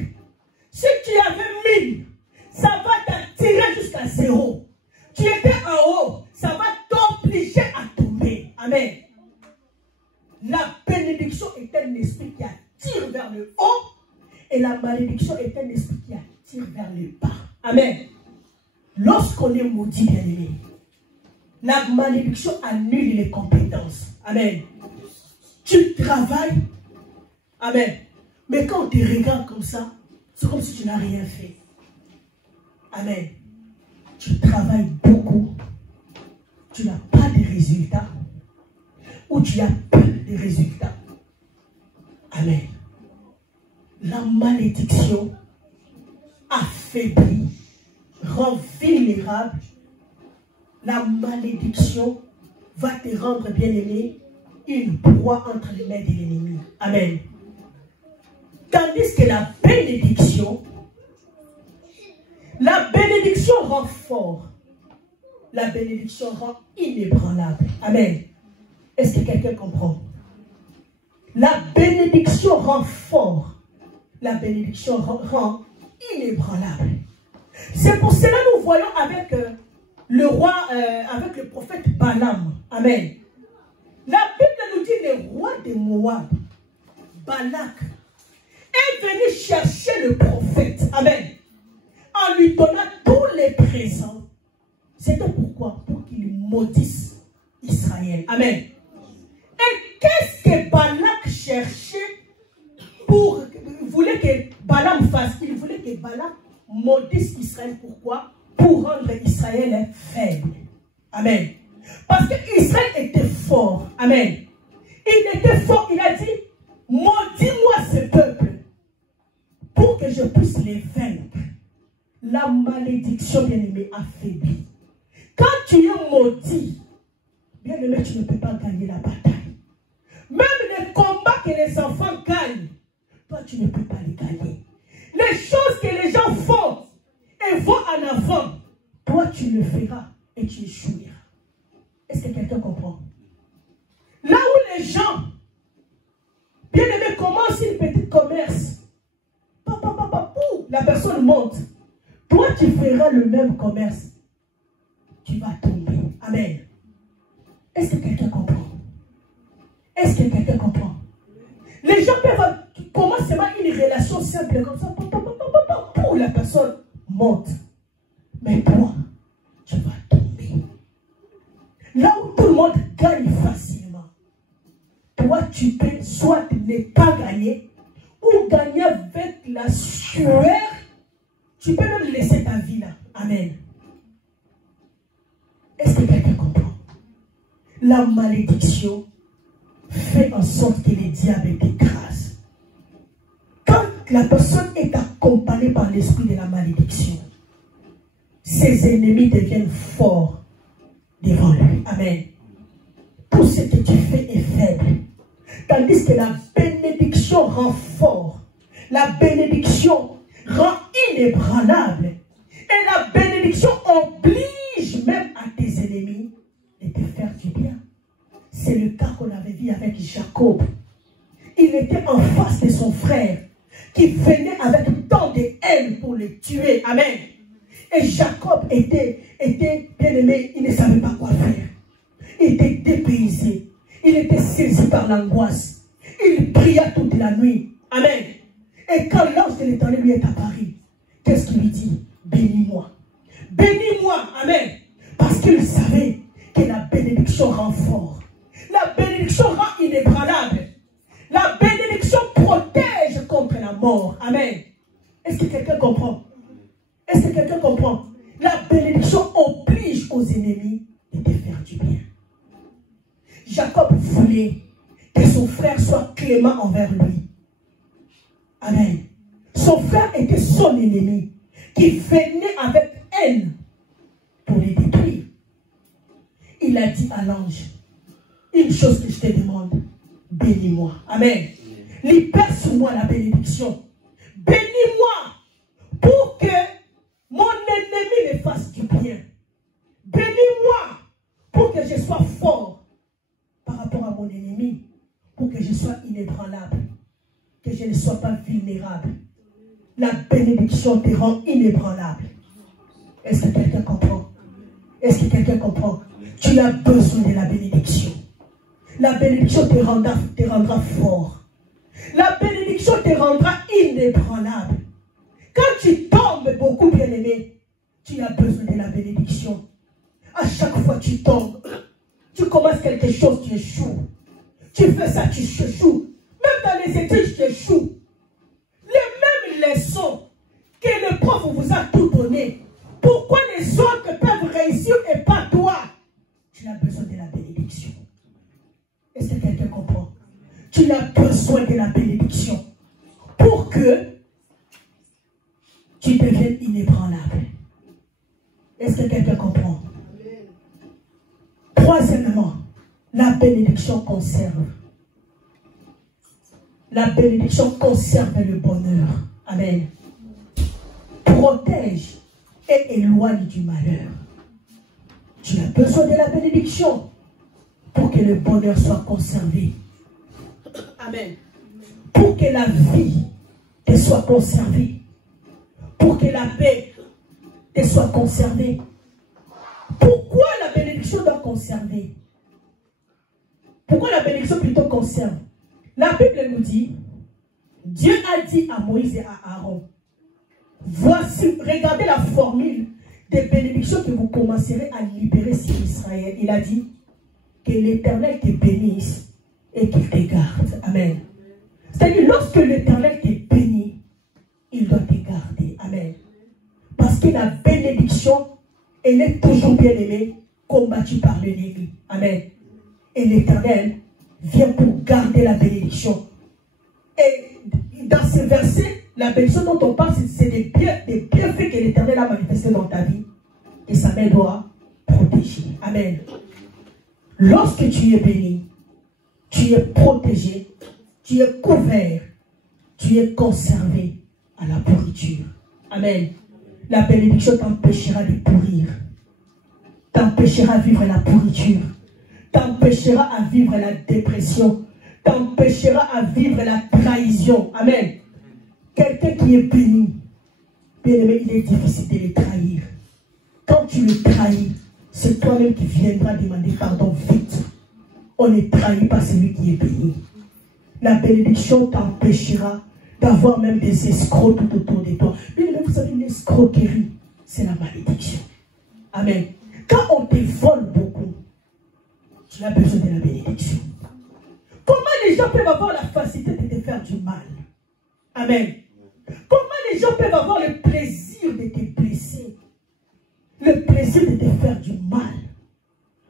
Si tu avais 1000, ça va t'attirer jusqu'à 0. Tu étais en haut, ça va t'obliger à tomber. Amen. La bénédiction est un esprit qui attire vers le haut et la malédiction est un esprit qui attire vers le bas. Amen. Lorsqu'on est maudit, bien aimé, la malédiction annule les compétences. Amen. Tu travailles. Amen. Mais quand on te regarde comme ça, c'est comme si tu n'as rien fait. Amen. Tu travailles beaucoup. Tu n'as pas de résultats. Ou tu as peu de résultats. Amen. La malédiction affaiblit, rend vulnérable. La malédiction va te rendre, bien-aimé, une proie entre les mains de l'ennemi. Amen. Tandis que la bénédiction rend fort. La bénédiction rend inébranlable. Amen. Est-ce que quelqu'un comprend? La bénédiction rend fort. La bénédiction rend inébranlable. C'est pour cela que nous voyons avec le roi, avec le prophète Balaam. Amen. La Bible nous dit le roi de Moab, Balak, est venu chercher le prophète. Amen. En lui donnant tous les présents. C'était pourquoi? Pour qu'il maudisse Israël. Amen. Et qu'est-ce que Balak cherchait pour... Il voulait que Balaam fasse. Il voulait que Balak maudisse Israël. Pourquoi? Pour rendre Israël faible. Amen. Parce qu'Israël était fort. Amen. Il était fort. Il a dit, maudis-moi ce peuple pour que je puisse les vaincre. La malédiction, bien-aimé, affaiblit. Quand tu es maudit, bien-aimé, tu ne peux pas gagner la bataille. Même les combats que les enfants gagnent, toi, tu ne peux pas les gagner. Les choses que les gens font et vont en avant, toi, tu le feras et tu échoueras. Est-ce que quelqu'un comprend? Là où les gens, bien-aimés, commencent une petite commerce, la personne monte. Toi, tu feras le même commerce. Tu vas tomber. Amen. Est-ce que quelqu'un comprend? Est-ce que quelqu'un comprend? Les gens peuvent commencer seulement une relation simple comme ça. Pour la personne monte. Mais toi, tu vas tomber. Là où tout le monde gagne facilement, toi, tu peux soit ne pas gagner ou gagner avec la sueur. Tu peux même laisser ta vie là. Amen. Est-ce que quelqu'un comprend? La malédiction fait en sorte que les diables t'écrasent. Quand la personne est accompagnée par l'esprit de la malédiction, ses ennemis deviennent forts devant lui. Amen. Tout ce que tu fais est faible. Tandis que la bénédiction rend fort. La bénédiction rend inébranlable. Et la bénédiction oblige même à tes ennemis de te faire du bien. C'est le cas qu'on avait vu avec Jacob. Il était en face de son frère qui venait avec tant de haine pour le tuer. Amen. Et Jacob était bien aimé, il ne savait pas quoi faire. Il était dépaysé. Il était saisi par l'angoisse. Il pria toute la nuit. Amen. Et quand l'ange de l'Éternel lui est apparu, qu'est-ce qu'il lui dit? Bénis-moi. Bénis-moi. Amen. Parce qu'il savait que la bénédiction rend fort. La bénédiction rend inébranlable. La bénédiction protège contre la mort. Amen. Est-ce que quelqu'un comprend? Est-ce que quelqu'un comprend? La bénédiction oblige aux ennemis de te faire du bien. Jacob voulait que son frère soit clément envers lui. Amen. Son frère était son ennemi qui venait avec haine pour les détruire. Il a dit à l'ange, une chose que je te demande, bénis-moi. Amen. Libère sur moi la bénédiction. Bénis-moi pour que mon ennemi me fasse du bien. Bénis-moi pour que je sois fort par rapport à mon ennemi, pour que je sois inébranlable, que je ne sois pas vulnérable. La bénédiction te rend inébranlable. Est-ce que quelqu'un comprend? Est-ce que quelqu'un comprend? Tu as besoin de la bénédiction. La bénédiction te rendra fort. La bénédiction te rendra inébranlable. Quand tu tombes beaucoup, bien-aimé, tu as besoin de la bénédiction. À chaque fois que tu tombes, tu commences quelque chose, tu échoues. Tu fais ça, tu échoues. Même dans les études, tu échoues. Les mêmes leçons que le prof vous a tout donné. Pourquoi les autres peuvent réussir et pas toi? Tu as besoin de la bénédiction. Est-ce que quelqu'un comprend? Tu as besoin de la bénédiction pour que tu deviennes inébranlable. Est-ce que quelqu'un comprend? Troisièmement, la bénédiction conserve. La bénédiction conserve le bonheur. Amen. Protège et éloigne du malheur. Tu as besoin de la bénédiction pour que le bonheur soit conservé. Amen. Pour que la vie te soit conservée. Pour que la paix te soit conservée. Pourquoi la bénédiction doit conserver? Pourquoi la bénédiction plutôt conserve? La Bible nous dit, Dieu a dit à Moïse et à Aaron, voici, regardez la formule des bénédictions que vous commencerez à libérer sur Israël. Il a dit que l'Éternel te bénisse et qu'il te garde. Amen. C'est-à-dire, lorsque l'Éternel te bénit, il doit te garder. Amen. Parce que la bénédiction, elle est toujours bien aimée, combattue par l'ennemi. Amen. Et l'Éternel vient pour garder la bénédiction. Et dans ce verset, La bénédiction dont on parle, c'est des bienfaits que l'Éternel a manifestés dans ta vie. Et sa main doit protéger. Amen. Lorsque tu es béni, tu es protégé, tu es couvert, tu es conservé à la pourriture. Amen. La bénédiction t'empêchera de pourrir. T'empêchera à vivre la pourriture. T'empêchera à vivre la dépression. T'empêchera à vivre la trahison. Amen. Quelqu'un qui est béni, bien aimé, il est difficile de le trahir. Quand tu le trahis, c'est toi-même qui viendras demander pardon vite. On est trahi par celui qui est béni. La bénédiction t'empêchera d'avoir même des escrocs tout autour de toi. Bien aimé, vous savez, l'escroquerie, c'est la malédiction. Amen. Quand on te vole beaucoup, tu as besoin de la bénédiction. Comment les gens peuvent avoir la facilité de te faire du mal? Amen. Comment les gens peuvent avoir le plaisir de te blesser? Le plaisir de te faire du mal?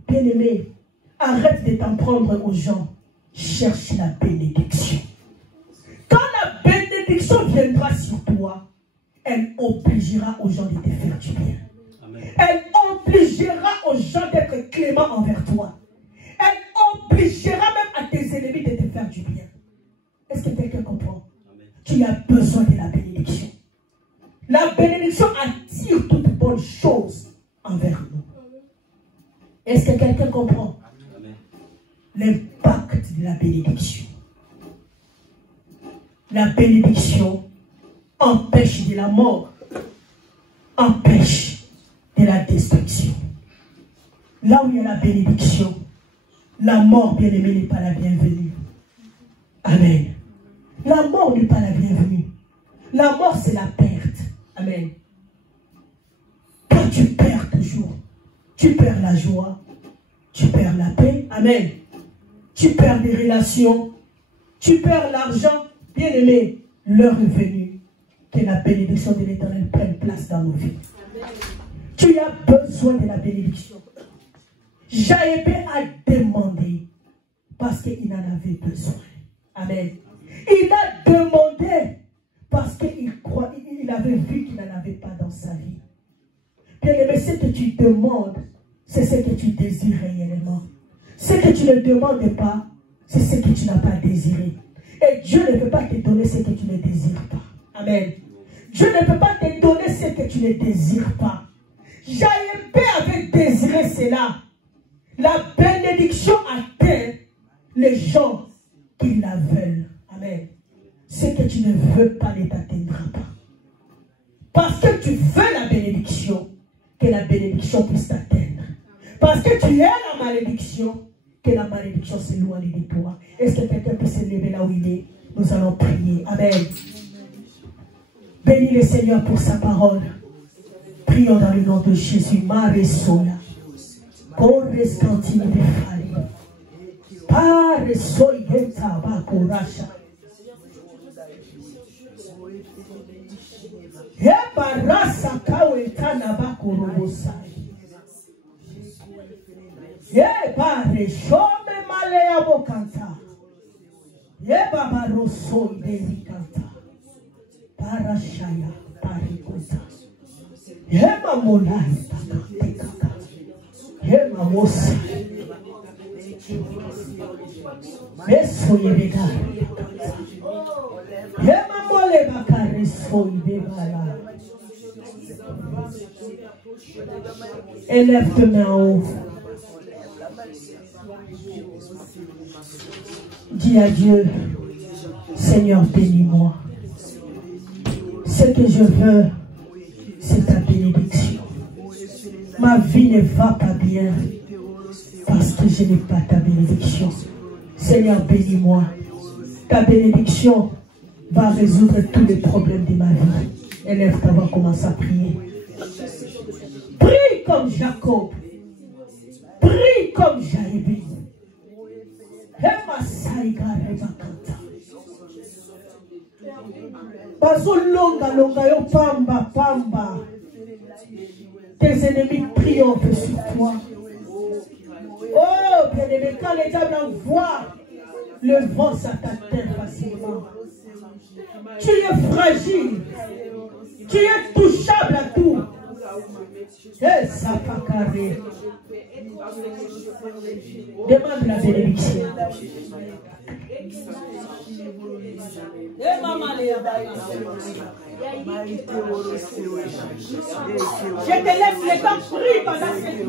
Bien-aimé, arrête de t'en prendre aux gens. Cherche la bénédiction. Quand la bénédiction viendra sur toi, elle obligera aux gens de te faire du bien. Amen. Elle obligera aux gens d'être cléments envers toi. Elle obligera même à tes ennemis de te faire du bien. Est-ce que quelqu'un comprend? Amen. Tu as besoin de la bénédiction. La bénédiction attire toute bonne chose envers nous. Est-ce que quelqu'un comprend? L'impact de la bénédiction. La bénédiction empêche de la mort, empêche de la destruction. Là où il y a la bénédiction, la mort, bien aimée, n'est pas la bienvenue. Amen. La mort n'est pas la bienvenue. La mort, c'est la perte. Amen. Quand tu perds toujours, tu perds la joie, tu perds la paix. Amen. Tu perds des relations, tu perds l'argent. Bien aimé, l'heure est venue que la bénédiction de l'Éternel prenne place dans nos vies. Amen. Tu as besoin de la bénédiction. Jaébé a demandé parce qu'il en avait besoin. Amen. Il a demandé parce qu'il avait vu qu'il n'en avait pas dans sa vie. Bien aimé, ce que tu demandes, c'est ce que tu désires réellement. Ce que tu ne demandes pas, c'est ce que tu n'as pas désiré. Et Dieu ne peut pas te donner ce que tu ne désires pas. Amen. Dieu ne peut pas te donner ce que tu ne désires pas. Jaébé avait désiré cela. La bénédiction atteint les gens qui la veulent. Amen. Ce que tu ne veux pas ne t'atteindra pas. Parce que tu veux la bénédiction, que la bénédiction puisse t'atteindre. Parce que tu es la malédiction, que la malédiction s'éloigne de toi. Est-ce que quelqu'un peut se lever là où il est? Nous allons prier. Amen. Bénis le Seigneur pour sa parole. Prions dans le nom de Jésus. Mare sola. Correspantine de fali. Pare soyenta bakoracha. Ebarasa kawetana bakorobosa. Pare shome male abokanta. Baba roso ibekanta. Parashaya parikota. Hema molai takateka. Hema mosa. Eso yebegari. Hema mole bakare so ibegara. Élève tes mains en haut. Dis à Dieu, Seigneur, bénis-moi. Ce que je veux, c'est ta bénédiction. Ma vie ne va pas bien parce que je n'ai pas ta bénédiction. Seigneur, bénis-moi. Ta bénédiction va résoudre tous les problèmes de ma vie. Élève-toi, on va commencer à prier. Prie comme Jacob. Prie comme Jaébé. Longa yo pamba pamba. Tes ennemis triomphent sur toi. Oh bien aimé, quand les diables voient le vent, ça t'atteint facilement. Tu es fragile. Tu es touchable à tout. Et ça pas carré. Demande la bénédiction. Je te laisse les temps pris pendant cette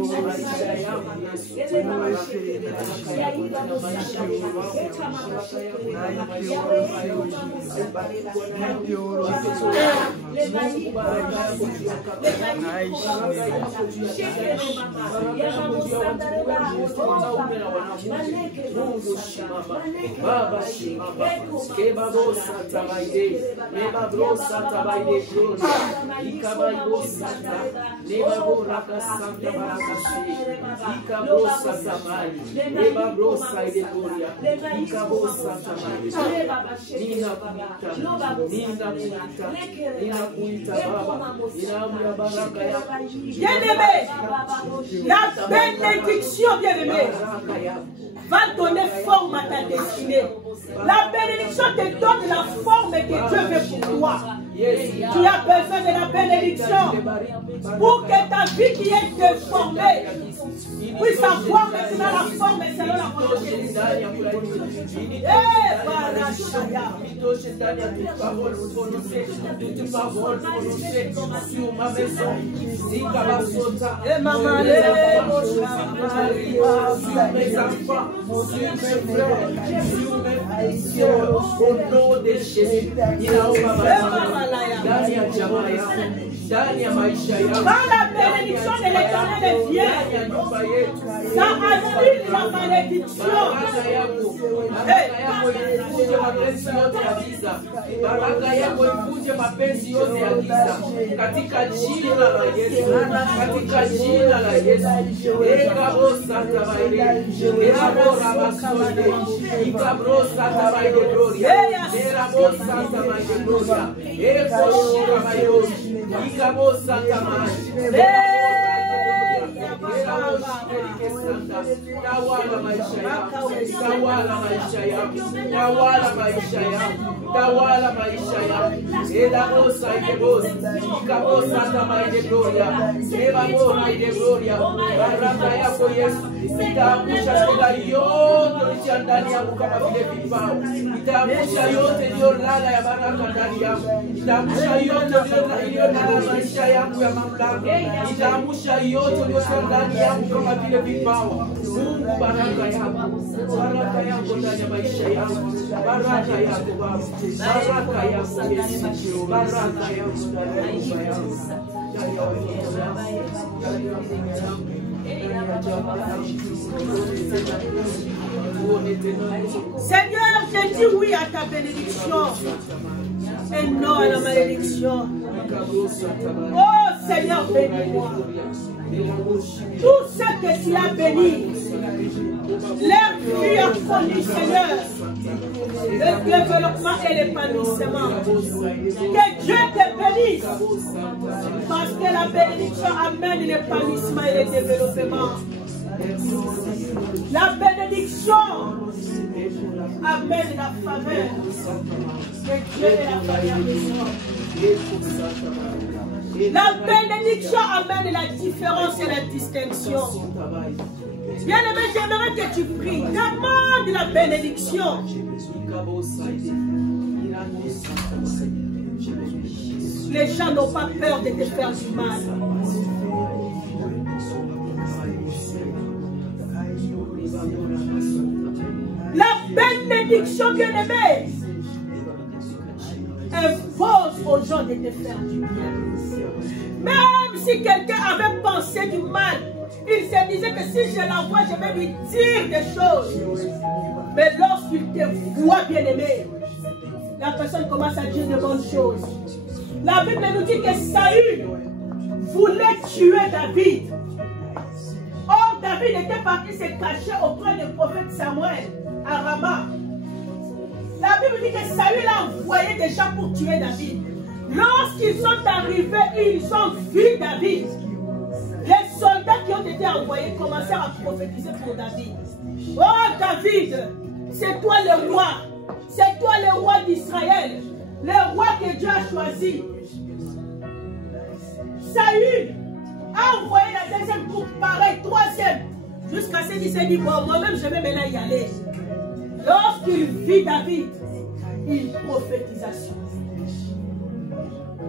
Bien-aimé, la bénédiction, bien-aimé, va donner forme à ta destinée. La bénédiction te donne la forme que Dieu veut pour toi. Tu as besoin de la bénédiction pour que ta vie qui est déformée puisse avoir maintenant la forme selon la volonté de Dieu. Quand la bénédiction de l'Éternel vient, ça annule la malédiction. Baraka yako ikuje mapenzi yote ya giza katika jina la Yesu, katika jina la Yesu. Ekabosa tabaide, ekabosa basode, ekabosa tabaide gloria, ekabosa tabaide gloria, ekoshira bayo, ekabosa tabaide. Tawala maisha yako, tawala maisha yako, tawala maisha yako, tawala maisha yako. Ela bosa ide bosa, ikabosa tama ide gloria, eba bora ide gloria. Baraka yako Yesu, itaangusha shida yote iliyo ndani yako kama vile vipao. Itaangusha yote iliyo lala ya baraka ndani yako. Itaangusha yote iliyo lala maisha yako ya mamlaka. Itaangusha yote iliyo ndani yako kama vile vipao. Mungu baraka yako ndani ya maisha yako. Baraka yako Baba, baraka yako Yesu, baraka yako ndani ya maisha yako. Seigneur, je dis oui à ta bénédiction et non à la malédiction. Oh Seigneur, bénis-moi. Tout ce que tu as béni, leur vie a connu, Seigneur, le développement et l'épanouissement. Que Dieu te bénisse, parce que la bénédiction amène l'épanouissement et le développement. La bénédiction amène la faveur que Dieu et la famille ont besoin. La bénédiction amène la différence et la distinction. Bien-aimé, j'aimerais que tu pries. Demande la bénédiction. Les gens n'ont pas peur de te faire du mal. La bénédiction, bien-aimé, impose aux gens de te faire du bien. Même si quelqu'un avait pensé du mal, il se disait que si je la vois, je vais lui dire des choses. Mais lorsqu'il te voit, bien-aimé, la personne commence à dire de bonnes choses. La Bible nous dit que Saül voulait tuer David. Or, David était parti se cacher auprès du prophète Samuel à Rama. La Bible dit que Saül a envoyé des gens pour tuer David. Lorsqu'ils sont arrivés, ils ont vu David. Les soldats qui ont été envoyés commencèrent à prophétiser pour David. Oh David, c'est toi le roi. C'est toi le roi d'Israël. Le roi que Dieu a choisi. Saül a envoyé la deuxième troupe, pareil, troisième. Jusqu'à ce qu'il s'est dit, bon, moi-même, je vais maintenant y aller. Lorsqu'il vit David, une prophétisation.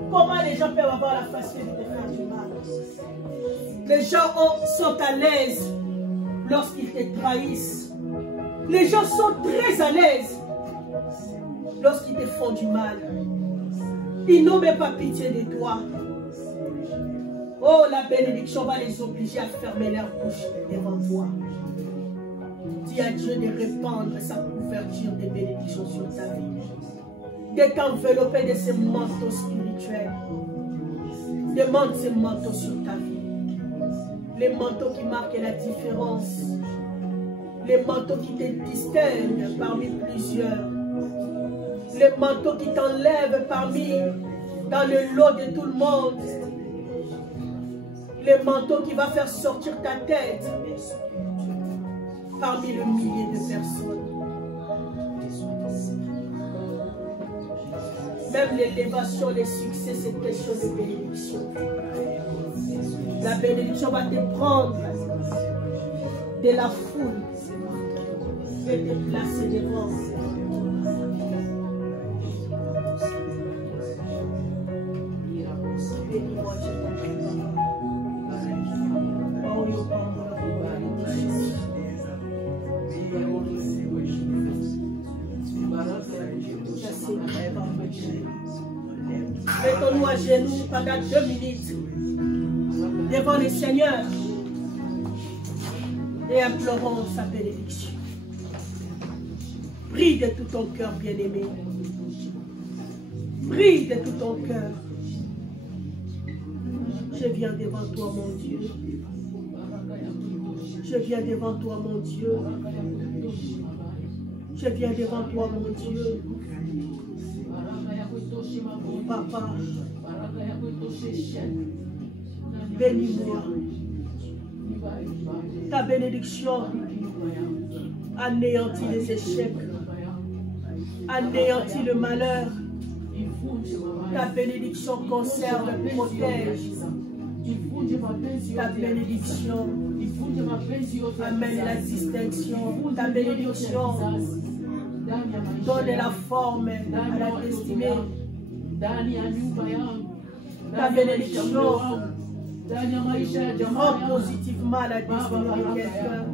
Comment les gens peuvent avoir la facilité de faire du mal? Les gens sont à l'aise lorsqu'ils te trahissent. Les gens sont très à l'aise lorsqu'ils te font du mal. Ils n'ont même pas pitié de toi. Oh, la bénédiction va les obliger à fermer leur bouche devant toi. Dis à Dieu de répandre sa couverture de bénédiction sur ta vie. De t'envelopper de ces manteaux spirituels. Demande ces manteaux sur ta vie. Les manteaux qui marquent la différence. Les manteaux qui te distinguent parmi plusieurs. Les manteaux qui t'enlèvent dans le lot de tout le monde. Les manteaux qui va faire sortir ta tête parmi le millier de personnes. Même l'élévation, les succès, c'est question de bénédiction. La bénédiction va te prendre de la foule et te placer devant. Bénis-moi, mettons-nous à genoux pendant 2 minutes devant le Seigneur et implorons sa bénédiction. Prie de tout ton cœur, bien-aimé. Prie de tout ton cœur. Je viens devant toi, mon Dieu. Je viens devant toi, mon Dieu. Je viens devant toi, mon Dieu. Papa, bénis-moi. Ta bénédiction anéantit les échecs, anéantit le malheur. Ta bénédiction conserve, protège. Ta bénédiction amène la distinction. Ta bénédiction donne la forme à la destinée. Ta bénédiction rend positivement la destinée de quelqu'un.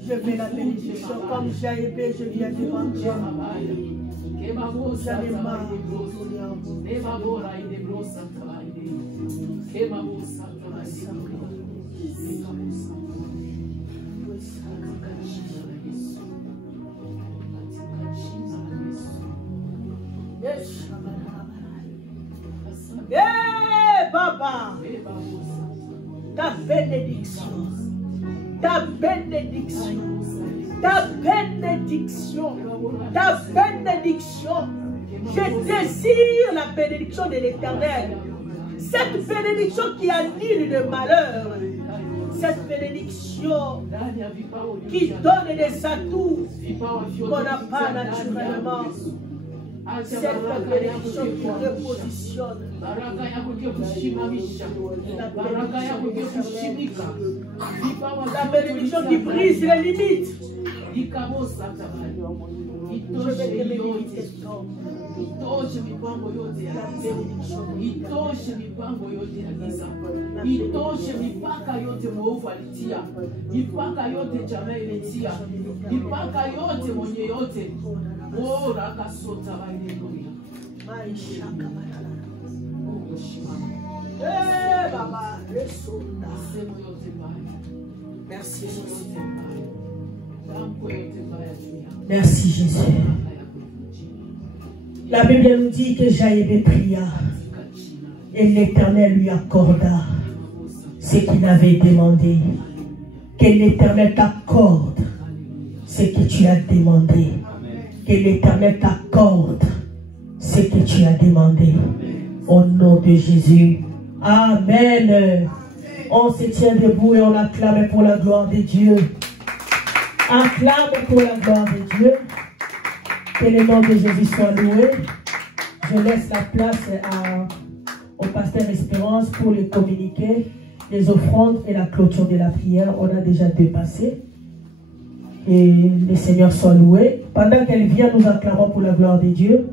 Je veux la bénédiction comme Jaébé, je viens devant toi. J'en ai marre de tourner en vous. Papa, ta bénédiction, ta bénédiction, ta bénédiction, ta bénédiction. Je désire la bénédiction de l'Éternel. Cette bénédiction qui annule le malheur. Cette bénédiction qui donne des atouts qu'on n'a pas naturellement. Cette bénédiction qui repositionne. La bénédiction qui brise les limites. Je vais te bénir. Itoshe mipango yote ya giza. Itoshe mipango yote ya giza. Itoshe mipaka yote mwovu alitia. Mipaka yote jamaa imetia. Mipaka yote mwenye yote. Oh, rakasota haleluya. Maisha kabarala. Baba, resonda. Semo yote mbaya. Merci Jésus. Dampo yote mbaya dunia. Merci Jésus. La Bible nous dit que Jaébé pria et l'Éternel lui accorda ce qu'il avait demandé. Que l'Éternel t'accorde ce que tu as demandé. Que l'Éternel t'accorde ce que tu as demandé. Au nom de Jésus. Amen. On se tient debout et on acclame pour la gloire de Dieu. Acclame pour la gloire de Dieu. Que le nom de Jésus soit loué. Je laisse la place au pasteur Espérance pour les communiquer, les offrandes et la clôture de la prière. On a déjà dépassé. Et le Seigneur soit loué. Pendant qu'elle vient, nous acclamons pour la gloire de Dieu.